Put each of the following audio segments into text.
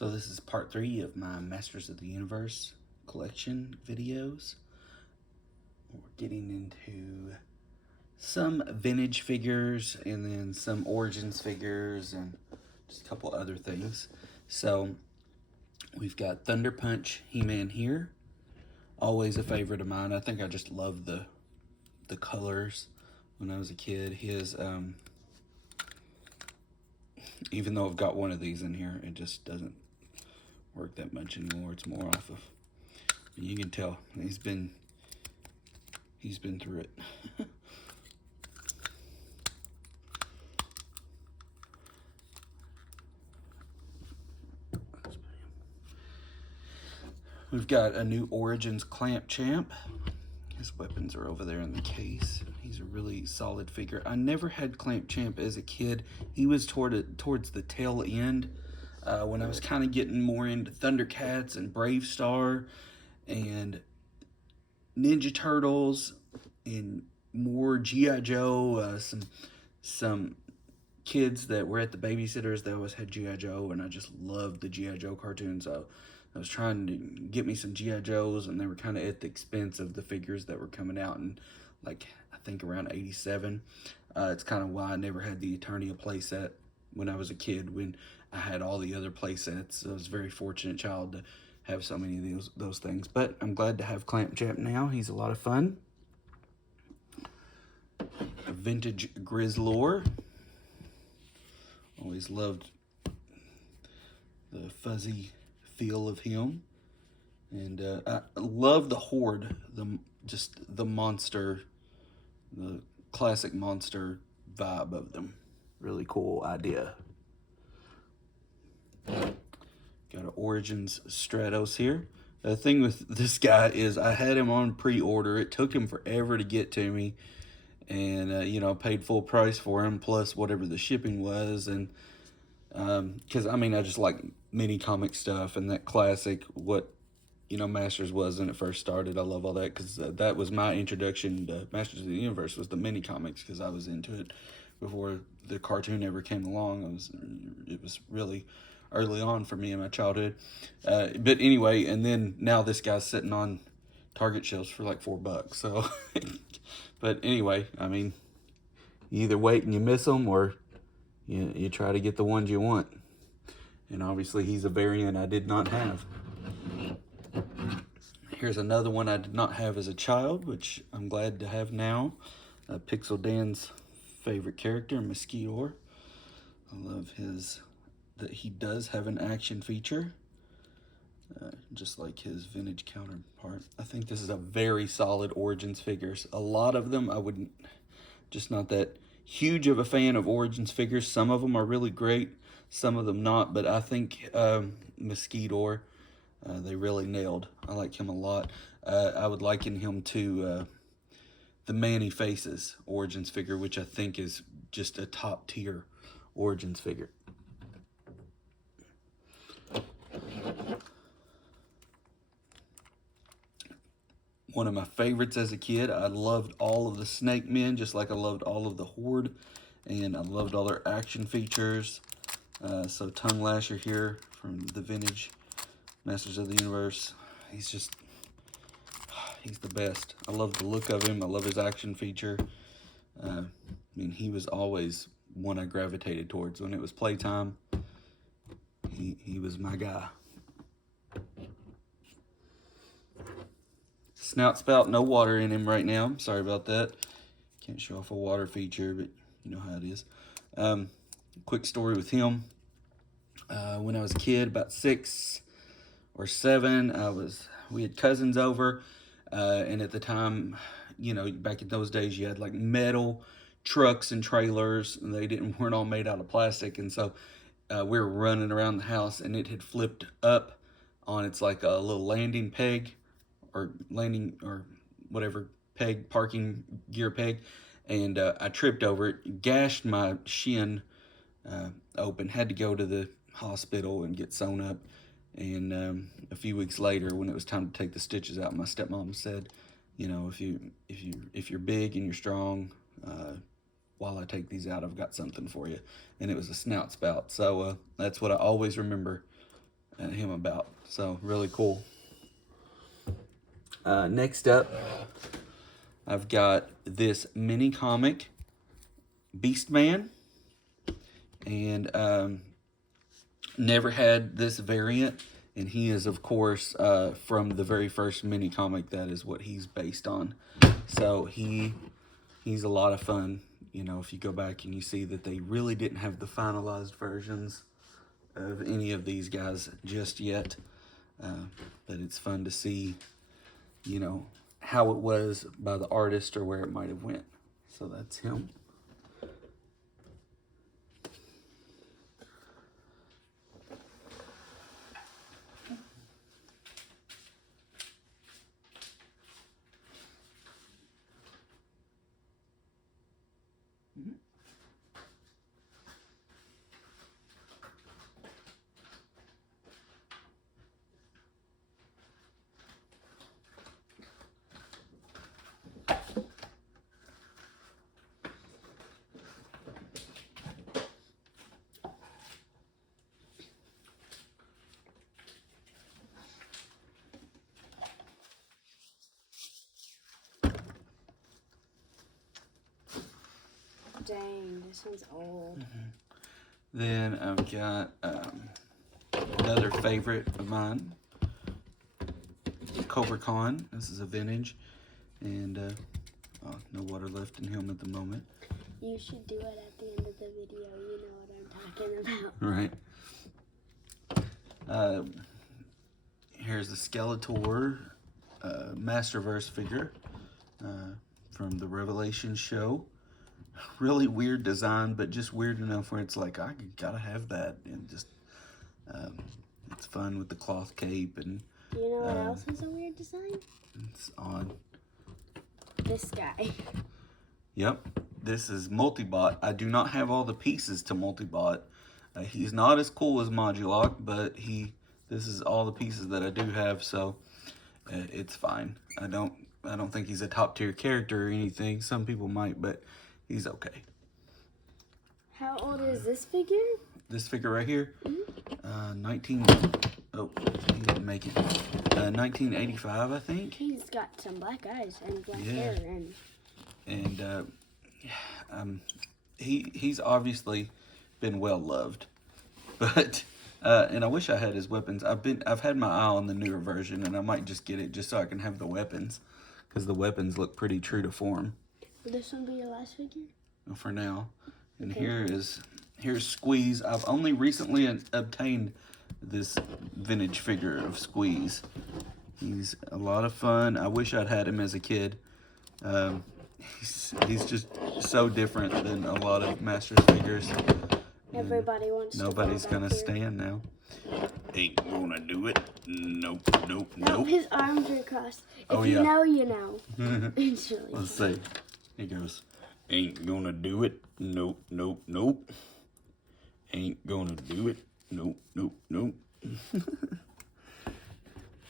So this is part 3 of my Masters of the Universe collection videos. We're getting into some vintage figures and then some Origins figures and just a couple other things. So we've got Thunder Punch He-Man here. Always a favorite of mine. I think I just loved the colors when I was a kid. His even though I've got one of these in here, it just doesn't work that much anymore. It's more off of, you can tell he's been through it. We've got a new Origins Clamp Champ. His weapons are over there in the case. He's a really solid figure. I never had Clamp Champ as a kid. He was towards the tail end when I was kind of getting more into Thundercats and Brave Star and Ninja Turtles and more G.I. Joe. Some kids that were at the babysitters, they always had G.I. Joe, and I just loved the G.I. Joe cartoons. So I was trying to get me some G.I. Joes, and they were kind of at the expense of the figures that were coming out in, like, I think around 87. It's kind of why I never had the Eternia playset when I was a kid, when I had all the other playsets. I was a very fortunate child to have so many of those things. But I'm glad to have Clamp Champ now. He's a lot of fun. A vintage Grizzlor. Always loved the fuzzy feel of him. And I love the Horde, just the monster, the classic monster vibe of them. Really cool idea. Got an Origins Stratos here. The thing with this guy is I had him on pre-order. It took him forever to get to me. And, you know, paid full price for him, plus whatever the shipping was. And because, I mean, I just like mini comic stuff and that classic, what, you know, Masters was when it first started. I love all that because that was my introduction to Masters of the Universe, was the mini comics, because I was into it before the cartoon ever came along. It was really early on for me in my childhood. But anyway, and then now this guy's sitting on Target shelves for like $4. So, but anyway, I mean, you either wait and you miss them, or you try to get the ones you want. And obviously he's a variant I did not have. Here's another one I did not have as a child, which I'm glad to have now. Pixel Dan's favorite character, Mosquitor. I love that he does have an action feature, just like his vintage counterpart. I think this is a very solid Origins figures. A lot of them, I wouldn't, just not that huge of a fan of Origins figures. Some of them are really great, some of them not, but I think Mosquitor, they really nailed. I like him a lot. I would liken him to the Manny Faces Origins figure, which I think is just a top tier Origins figure. One of my favorites as a kid. I loved all of the Snake Men, just like I loved all of the Horde, and I loved all their action features. So Tongue Lasher here from the vintage Masters of the Universe. He's the best. I love the look of him. I love his action feature. I mean, he was always one I gravitated towards. When it was playtime, he was my guy. Snout Spout, no water in him right now. Sorry about that. Can't show off a water feature, but you know how it is. Quick story with him. When I was a kid, about 6 or 7, we had cousins over, and at the time, you know, back in those days, you had like metal trucks and trailers, and they weren't all made out of plastic, and so we were running around the house, and it had flipped up on its like a little landing peg, or landing, or whatever peg, parking gear peg, and I tripped over it, gashed my shin open, had to go to the hospital and get sewn up. And a few weeks later, when it was time to take the stitches out, my stepmom said, you know, if you're big and you're strong, while I take these out, I've got something for you. And it was a Snout Spout. So that's what I always remember him about. So really cool. Next up, I've got this mini comic, Beastman, and never had this variant, and he is, of course, from the very first mini comic. That is what he's based on. So he's a lot of fun. You know, if you go back and you see that they really didn't have the finalized versions of any of these guys just yet, but it's fun to see, you know, how it was by the artist or where it might have went. So that's him. Dang, this one's old. Then I've got another favorite of mine, Cobra Khan. This is a vintage, and no water left in him at the moment. You should do it at the end of the video. You know what I'm talking about. Right. Here's the Skeletor Masterverse figure from the Revelation show. Really weird design, but just weird enough where it's like, I gotta have that. And just, it's fun with the cloth cape. And Do you know what else has a weird design? It's odd. This guy. Yep, this is Multibot. I do not have all the pieces to Multibot. He's not as cool as Modulok, but this is all the pieces that I do have, so it's fine. I don't think he's a top tier character or anything. Some people might, but he's okay. How old is this figure? This figure right here, he didn't make it. 1985, I think. He's got some black eyes and black hair and he's obviously been well loved, but and I wish I had his weapons. I've had my eye on the newer version, and I might just get it just so I can have the weapons, because the weapons look pretty true to form. Will this one be your last figure? For now. And okay. Here's Squeeze. I've only recently obtained this vintage figure of Squeeze. He's a lot of fun. I wish I'd had him as a kid. He's just so different than a lot of Masters figures. Everybody wants Nobody's to gonna stand now. Ain't gonna do it. Nope. No, his arms are crossed. If you know, you know. It's really Let's see. He goes, ain't gonna do it. Nope. Ain't gonna do it. Nope.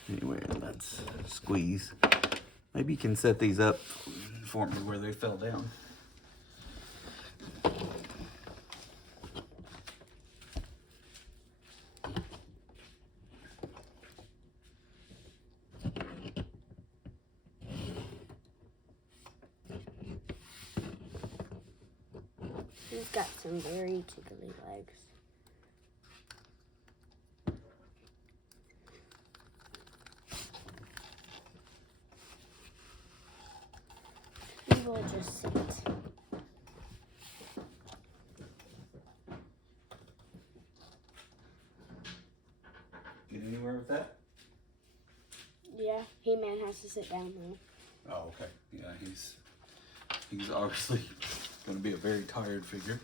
Anyway, let's Squeeze. Maybe you can set these up for me where they fell down. He's got some very tickly legs. We will just sit. Get anywhere with that? Yeah, He-Man has to sit down though. Oh, okay. Yeah, he's obviously going to be a very tired figure.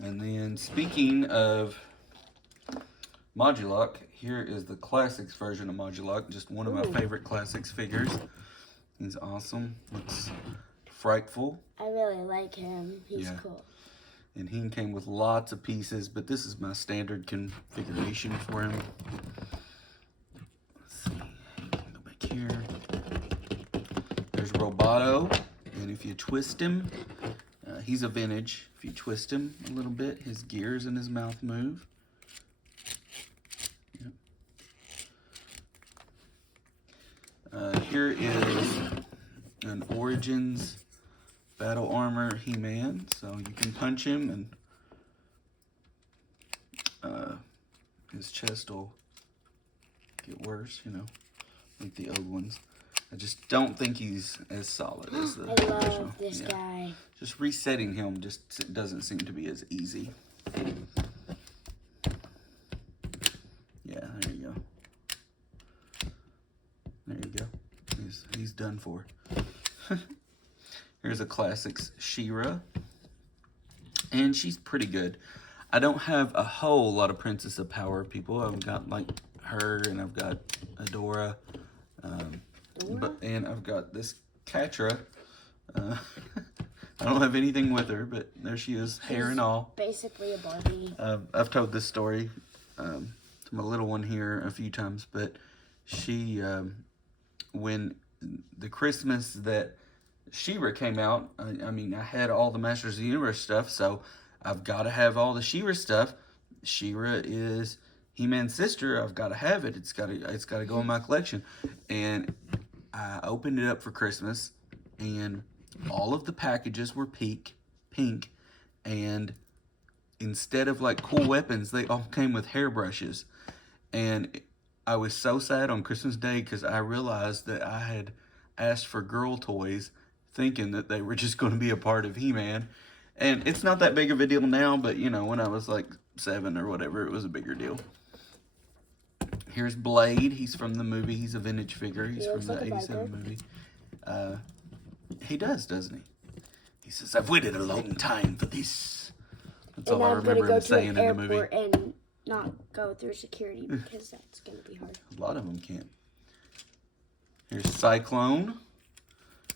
And then, speaking of Modulok, here is the Classics version of Modulok. Just one of my favorite Classics figures. He's awesome. Looks frightful. I really like him. He's cool. And he came with lots of pieces, but this is my standard configuration for him. Let's see. Go back here. There's Roboto, and if you twist him, He's a vintage. If you twist him a little bit, his gears in his mouth move. Yep. Here is an Origins Battle Armor He-Man. So you can punch him and his chest will get worse, you know, like the old ones. I just don't think he's as solid as the I original. love this guy. Just resetting him just doesn't seem to be as easy. Yeah, there you go. There you go. He's done for. Here's a classics She-Ra. And she's pretty good. I don't have a whole lot of Princess of Power people. I've got like her, and I've got Adora, and I've got this Catra. I don't have anything with her, but there she is, hair and all. Basically a Barbie. I've told this story to my little one here a few times, but she, when the Christmas that She-Ra came out, I mean, I had all the Masters of the Universe stuff, so I've got to have all the She-Ra stuff. She-Ra is He-Man's sister. I've got to have it. It's got to go in my collection. And I opened it up for Christmas, and all of the packages were pink, and instead of like cool weapons, they all came with hairbrushes. And I was so sad on Christmas Day because I realized that I had asked for girl toys thinking that they were just going to be a part of He-Man. And it's not that big of a deal now, but, you know, when I was like 7 or whatever, it was a bigger deal. Here's Blade. He's from the movie. He's a vintage figure. He's from the 87 movie. He does, doesn't he? He says, "I've waited a long time for this." That's all I remember him saying in the movie. And not go through security because that's going to be hard. A lot of them can't. Here's Cyclone.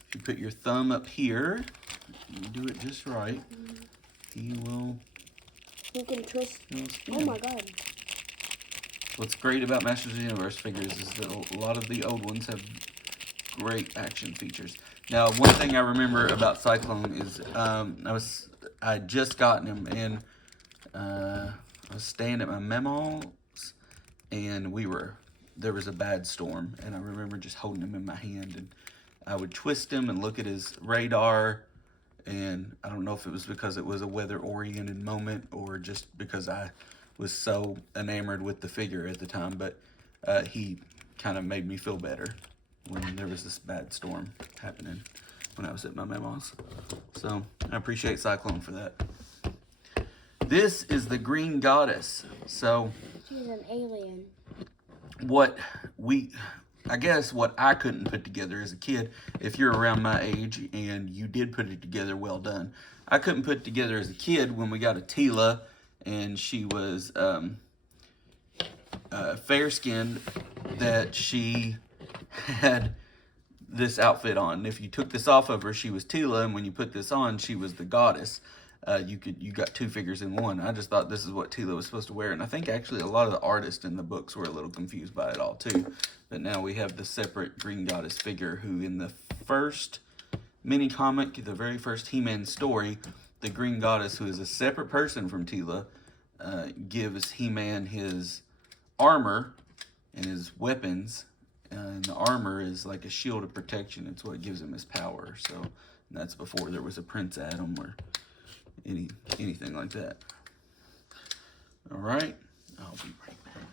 If you put your thumb up here, you do it just right, he will... You can twist... Oh my god. What's great about Masters of the Universe figures is that a lot of the old ones have great action features. Now, one thing I remember about Cyclone is I had just gotten him, and I was staying at my mama's, and there was a bad storm, and I remember just holding him in my hand, and I would twist him and look at his radar, and I don't know if it was because it was a weather-oriented moment or just because I was so enamored with the figure at the time, but he kind of made me feel better when there was this bad storm happening when I was at my mama's. So I appreciate Cyclone for that. This is the Green Goddess. So she's an alien. I guess what I couldn't put together as a kid, if you're around my age and you did put it together, well done. I couldn't put it together as a kid when we got a Tila, and she was fair-skinned, that she had this outfit on. If you took this off of her, she was Tila, and when you put this on, she was the goddess. You got two figures in one. I just thought this is what Tila was supposed to wear, and I think actually a lot of the artists in the books were a little confused by it all too. But now we have the separate Green Goddess figure, who in the first mini comic, the very first He-Man story, the Green Goddess, who is a separate person from Tila, gives He-Man his armor and his weapons, and the armor is like a shield of protection. It's what gives him his power. So that's before there was a Prince Adam or anything like that. All right, I'll be right back.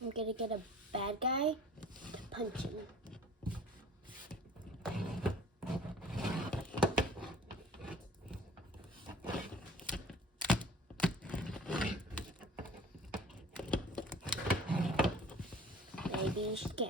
I'm gonna get a bad guy to punch him. Maybe she can.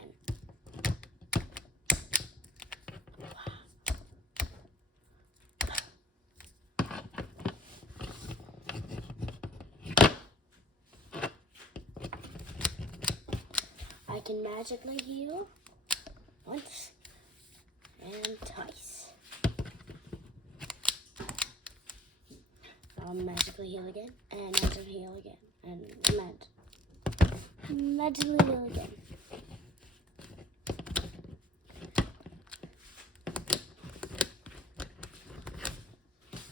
I can magically heal once and twice. I'll magically heal again and magically heal again and Magically heal again.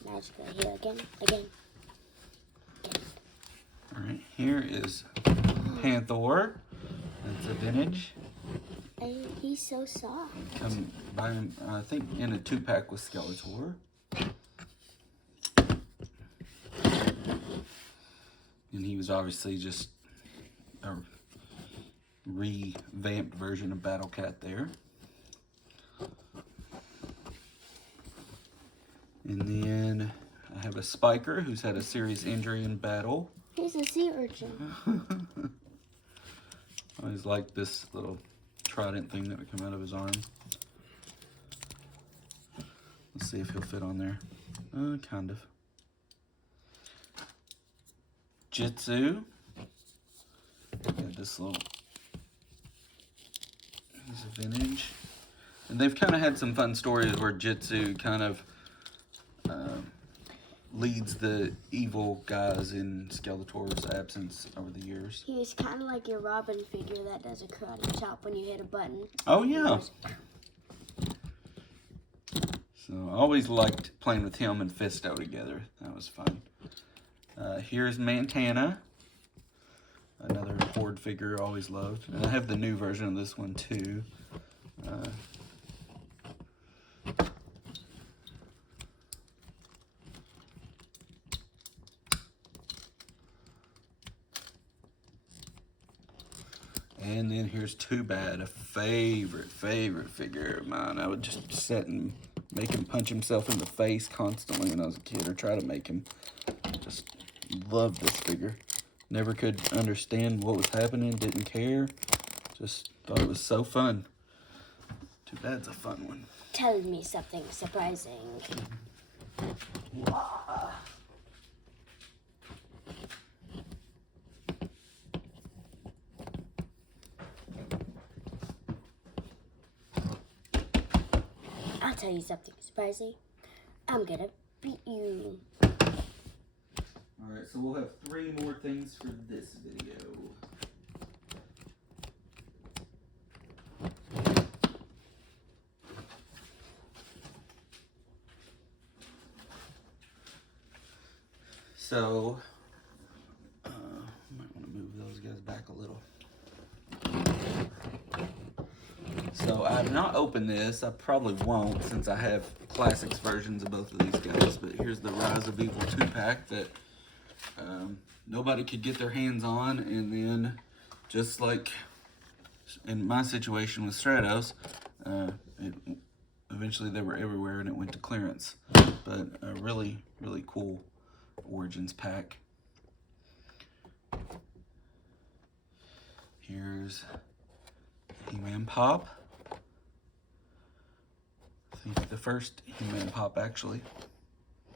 Magically heal again. Alright, here is Panther. That's a vintage. He's so soft. Come by him, I think, in a 2-pack with Skeletor. And he was obviously just a revamped version of Battle Cat there. And then I have a Spiker who's had a serious injury in battle. He's a sea urchin. I always liked this little trident thing that would come out of his arm. Let's see if he'll fit on there. Kind of. Jitsu. Got this little. He's a vintage. And they've kind of had some fun stories where Jitsu kind of leads the evil guys in Skeletor's absence over the years. He's kind of like your Robin figure that does a karate chop when you hit a button. Oh, yeah. So I always liked playing with him and Fisto together. That was fun. Here's Montana. Another Horde figure I always loved. And I have the new version of this one too. And then here's Too Bad, a favorite figure of mine. I would just sit and make him punch himself in the face constantly when I was a kid, or try to make him. Just loved this figure. Never could understand what was happening, didn't care. Just thought it was so fun. Too Bad's a fun one. Tell me something surprising. I'll tell you something surprising. I'm gonna beat you. Alright, so we'll have 3 more things for this video. So, might want to move those guys back a little. So I've not opened this. I probably won't, since I have classics versions of both of these guys. But here's the Rise of Evil 2-pack that nobody could get their hands on. And then, just like in my situation with Stratos, eventually they were everywhere and it went to clearance. But a really, really cool Origins pack. Here's He-Man Pop. I think the first He-Man Pop, actually,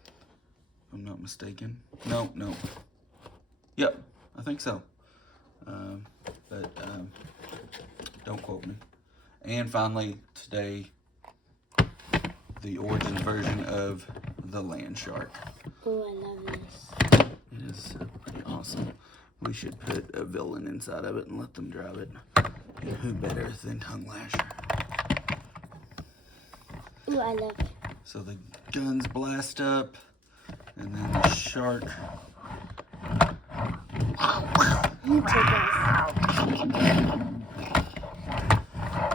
if I'm not mistaken. No. Yep, I think so. But don't quote me. And finally, today, the Origin version of the Land Shark. Oh, I love this. It is pretty awesome. We should put a villain inside of it and let them drive it. And who better than Tongue Lasher? Oh, I love it. So the guns blast up, and then the shark. You take us.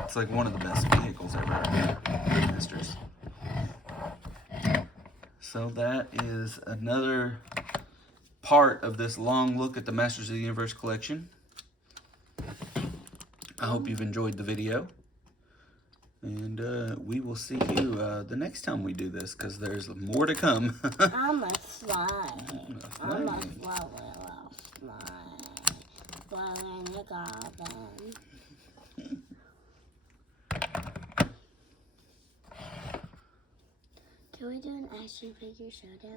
It's like one of the best vehicles ever. Masters. So that is another part of this long look at the Masters of the Universe collection. I hope you've enjoyed the video. And we will see you the next time we do this, because there's more to come. I'm a slime. I'm a fly. Fly in the garden. Can we do an action figure showdown?